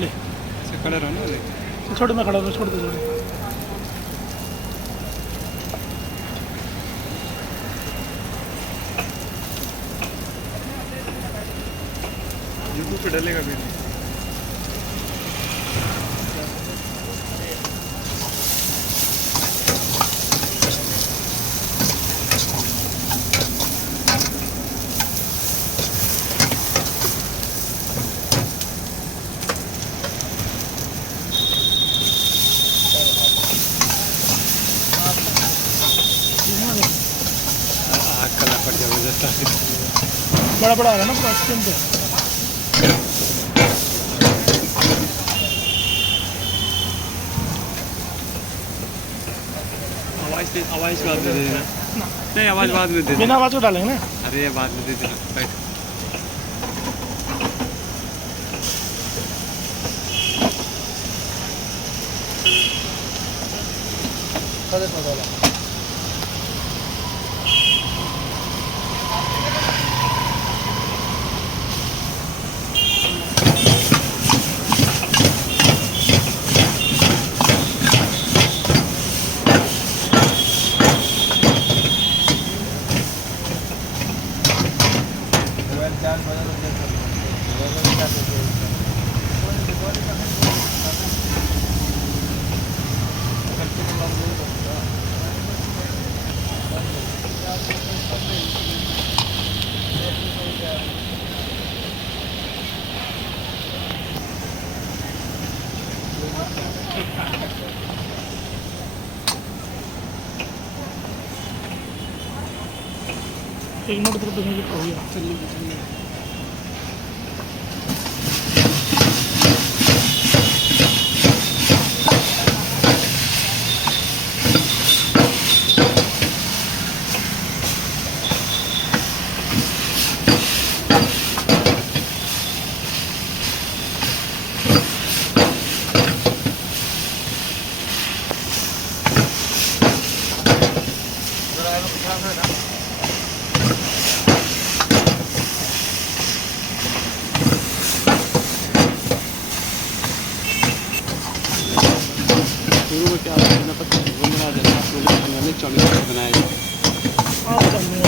ले खड़ा रहो ना, ले छोड़, मैं खड़ा हूँ, छोड़ दे छोड़। यूट्यूब पे डलेगा वीडियो। बड़ा बड़ा आ रहा है ना पूरा स्किन पे। आवाज़ बाद में दे देना। नहीं, आवाज़ बाद में दे देना। बिना आवाज़ को डालेंगे ना। अरे ये बाद में दे देना। बैठ। एक मिनट तक देखने की हो गया। चलिए चलिए। शुरू में क्या पता वो बना देना, बनाएगा। हाँ,